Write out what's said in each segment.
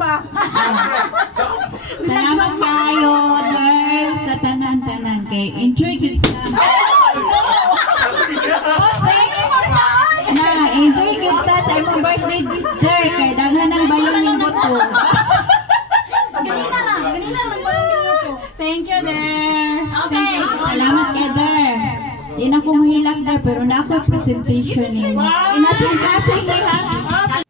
ba? Salamat kayo, sir, sa tanan-tanan kay enjoy kita. Enjoy kita sa imong birthday, sir, kay daghan ang balon ng buto. Ganina lang balon ng buto. Thank you, there. Okay. Salamat kayo, sir. Di na ko mahilak, there, pero na ako presentation niyo. Inating-kating na lahat.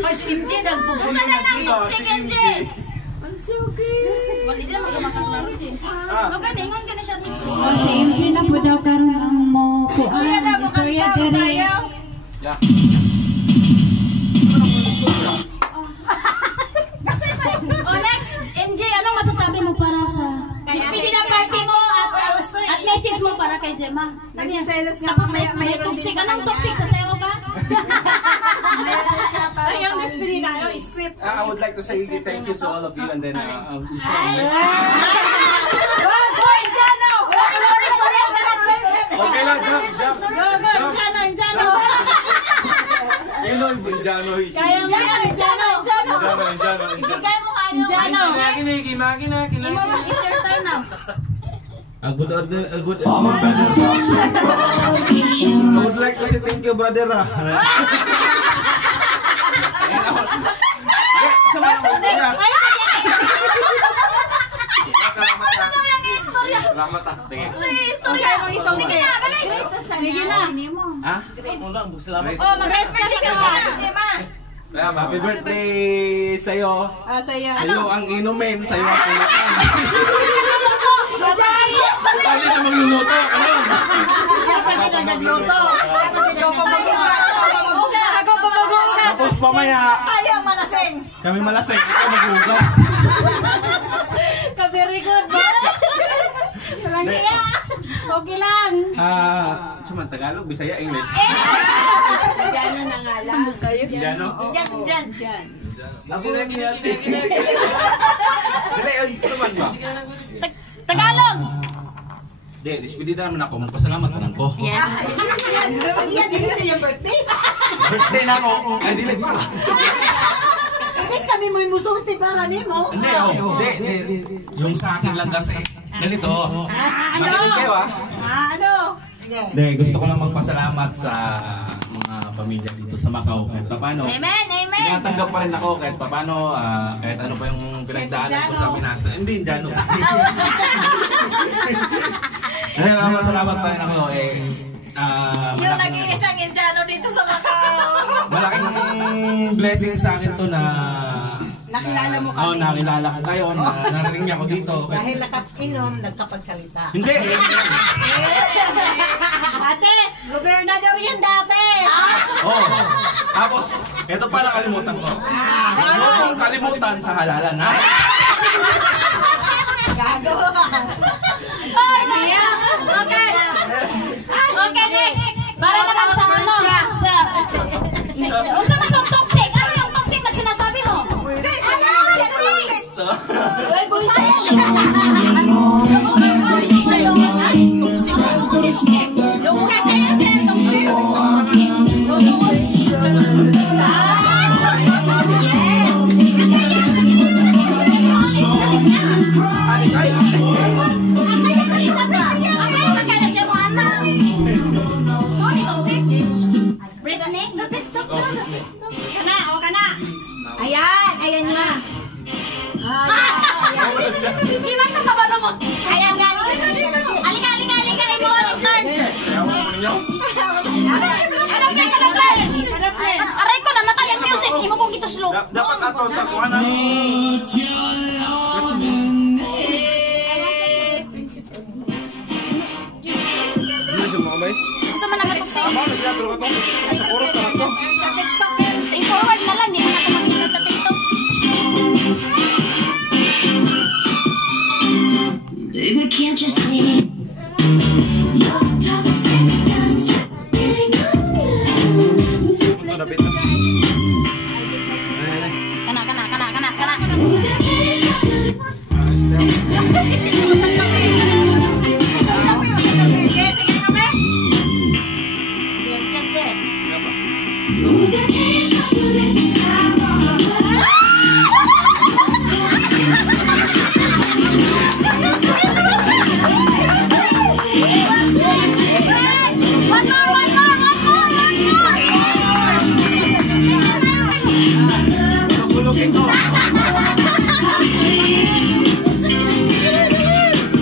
Ay, si MJ nagpupunin Saan na lagi. lang si MJ? Ang okay. Wala din magkamakang sa MJ. Maganingon ka na siya. Si MJ na po daw karoon ang mo kuan. Istorya dere. Oh, next, MJ, anong masasabi mo para sa despedida party mo at message mo para kay Gemma? Nagsiselos nga. Tapos may toxic. Anong toxic? Sasayaw ka? Ayaw despedida. Script. I would like to say thank you to all of you and then Sorry, Jano! Sorry. okay lang, jump. Jano. You know Jano is Kaya mo yan, Jano. Jano. Ibigay mo kayo. Jano. Kinaki. Imo, it's your turn now. A good order, a good order. I would like to say thank you, brother. Salamat ah. Tingin. Sige, istorya. Sige na, balis. Sige na. Ha? Oh, mag-birthday ka mo. Happy birthday sa'yo. Saya. Sa'yo ang inumin, sa'yo ang pulutan. Paano na magluluto? Ano? Ako pamagugas. Tapos mamaya, Tayo malasing. kami malasing. Ikaw maghugas. Ka-very good. Walang hiya. Okay lang. Cuman Tagalog, Bisaya, English. Gano'n na nga lang. Indiano? Diyan. Ako lang yan. Dili, ay, cuman ba? Tagalog. Di, dispedida naman ako. Magpasalamat naman ko. Yes. Birthday na ako. Ay, dili pa. Mas kami mo yung musulti para ni mo. Hindi, Hindi. Yung sa akin lang kasi. Ganito. Makinig kayo Ano? Hindi, gusto ko lang magpasalamat sa mga pamilya dito sa Macau. Kahit paano. Amen, amen. Tinatanggap pa rin ako kahit paano, kahit ano pa yung pinagdaanan ko sa Minasa. Hindi, Indiano. Salamat pa rin ako Yung nag-iisang Indiano dito sa Macau. malaking blessing sa akin to na Nakilala mo kami. Oo, nakilala ko kayo. Narinig niya ako dito. Dahil nakap-inom, nagkapagsalita. Hindi! Ate, gobernador yan dati. Oo. Tapos, ito pa nakalimutan ko. Huwag kong kalimutan sa halalan, ha? Gago. Okay. Okay, next. Para naman sa ano? Unsa man tong toxic? Ano yung toxic na sinasabi mo? Britney? Ayan niya. Di man ka kabalo mo? Ayan nga. Alika. Imo ang turn. Hanap yan. Aray ko, namatay ang music. Imo kong gito slow. Dapat ato sa kuhanan. Unsa man ang toxic? Ano siya, pero katong sa oras na ito. Sa TikTok I-forward na lang. Di man ako mag-iba sa TikTok. Baby, can't you see? Your toxic and getting Ito, dapit na. Kana. With the taste of your lips, I wanna burn.